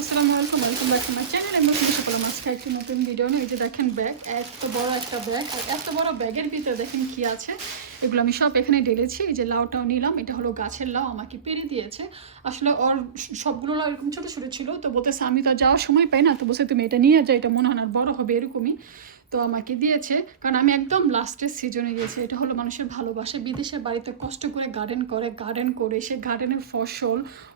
আসসালামু আলাইকুম, welcome back to my channel. আমি নতুন সকল আজকে একটি নতুন ভিডিও নিয়ে এই যে দেখেন ব্যাগ, এত বড় একটা ব্যাগ, আর এত বড় ব্যাগের ভিতরে দেখেন কি আছে। এগুলো আমি সব এখানে ঢেলেছি। এই যে লাউটাও নিলাম, এটা হলো গাছের লাউ, আমাকে পেরে দিয়েছে। আসলে ওর সবগুলো লাউ এরকম ছোটো ছোটো ছিল, তো বলতেছে আমি তো যাওয়ার সময় পাই না, তো বলছে তুমি এটা নিয়ে যাও, এটা মনে হয় না বড় হবে এরকমই। তো আমাকে দিয়েছে, কারণ আমি একদম লাস্টের সিজনে গিয়েছি। এটা হলো মানুষের ভালোবাসা। বিদেশের বাড়িতে কষ্ট করে গার্ডেন করে সে গার্ডেনের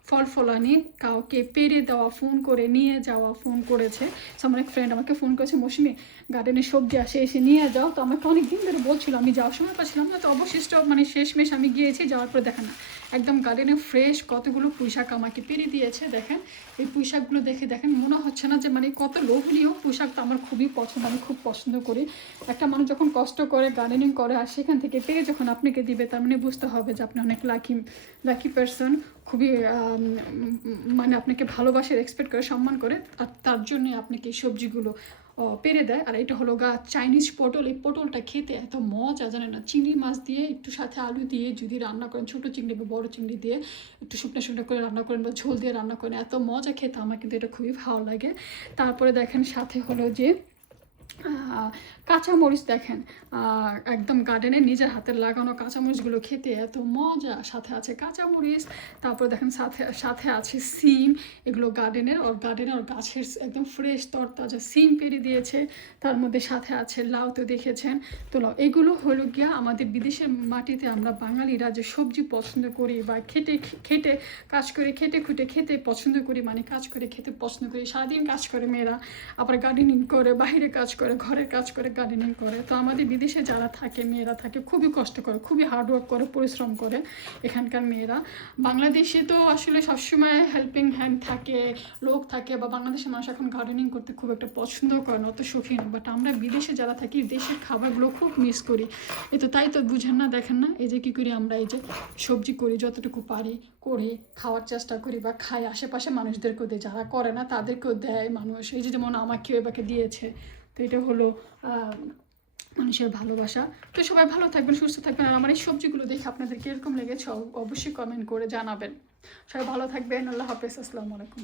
ফল ফলানি কাউকে পেরে দেওয়া, ফোন করে নিয়ে যাওয়া, ফোন করেছে। সো আমার এক ফ্রেন্ড আমাকে ফোন করেছে, মৌসুমি গার্ডেনের সবজি আসে, এসে নিয়ে যাও। তো আমাকে অনেক দিন ধরে বলছিল, আমি যাওয়ার সময় পাচ্ছিলাম না, তো অবশিষ্ট মানে শেষমেশ আমি গিয়েছি। যাওয়ার পরে দেখেন না, একদম গার্ডেনে ফ্রেশ কতগুলো পুঁইশাক আমাকে পেরে দিয়েছে। দেখেন এই পুঁইশাকগুলো দেখে দেখেন মনে হচ্ছে না যে মানে কত লোভনীয়। পুঁইশাক তো আমার খুবই পছন্দ, আমি খুব পছন্দ করি। একটা মানুষ যখন কষ্ট করে গার্ডেনিং করে আর সেখান থেকে পেরে যখন আপনাকে দিবে, তার মানে বুঝতে হবে যে আপনি অনেক লাকি পারসন। খুবই মানে আপনাকে ভালোবাসে, এক্সপেক্ট করে, সম্মান করে, আর তার জন্যে আপনাকে এই সবজিগুলো পেরে দেয়। আর এটা হলো চাইনিজ পটল। এই পটলটা খেতে এত মজা জানে না। চিংড়ি মাছ দিয়ে একটু সাথে আলু দিয়ে যদি রান্না করেন, ছোটো চিংড়ি বা বড়ো চিংড়ি দিয়ে একটু শুকনো করে রান্না করেন বা ঝোল দিয়ে রান্না করেন, এত মজা খেতে। আমার কিন্তু এটা খুবই ভালো লাগে। তারপরে দেখেন সাথে হলো যে কাঁচামরিচ। দেখেন একদম গার্ডেনের নিজের হাতের লাগানো কাঁচামরিচগুলো খেতে এত মজা। সাথে আছে কাঁচামরিচ, তারপর দেখেন সাথে আছে সিম। এগুলো গার্ডেনের গাছের একদম ফ্রেশ তরতাজা সিম পেরে দিয়েছে। তার মধ্যে সাথে আছে লাউ, তো দেখেছেন তো লাউ। এগুলো হলো গিয়া আমাদের বিদেশের মাটিতে আমরা বাঙালিরা যে সবজি পছন্দ করি বা খেটে কাজ করে খেটে খুঁটে খেতে পছন্দ করি, মানে কাজ করে খেতে পছন্দ করি। সারাদিন কাজ করে মেয়েরা, আবার গার্ডেনিং করে, বাইরে কাজ করে, ঘরের কাজ করে, গার্ডেনিং করে। তো আমাদের বিদেশে যারা থাকে, মেয়েরা থাকে, খুবই কষ্ট করে, খুবই হার্ডওয়ার্ক করে, পরিশ্রম করে এখানকার মেয়েরা। বাংলাদেশে তো আসলে সবসময় হেল্পিং হ্যান্ড থাকে, লোক থাকে, বা বাংলাদেশের মানুষ এখন গার্ডেনিং করতে খুব একটা পছন্দ করে না, অত শৌখিন। বাট আমরা বিদেশে যারা থাকি, দেশের খাবারগুলো খুব মিস করি। এ তো তাই তো বুঝেন না, দেখেন না এই যে কী করি আমরা, এই যে সবজি করি যতটুকু পারি, করে খাওয়ার চেষ্টা করি বা খাই। আশেপাশে মানুষদেরকেও দেয়, যারা করে না তাদেরকেও দেয় মানুষ। এই যে যেমন আমাকেও এবারকে দিয়েছে। তো এটা হলো মানুষের ভালোবাসা। তো সবাই ভালো থাকবেন, সুস্থ থাকবেন। আর আমার এই সবজিগুলো দেখে আপনাদের কীরকম লেগেছে অবশ্যই কমেন্ট করে জানাবেন। সবাই ভালো থাকবেন। আল্লাহ হাফেজ, আসসালামু আলাইকুম।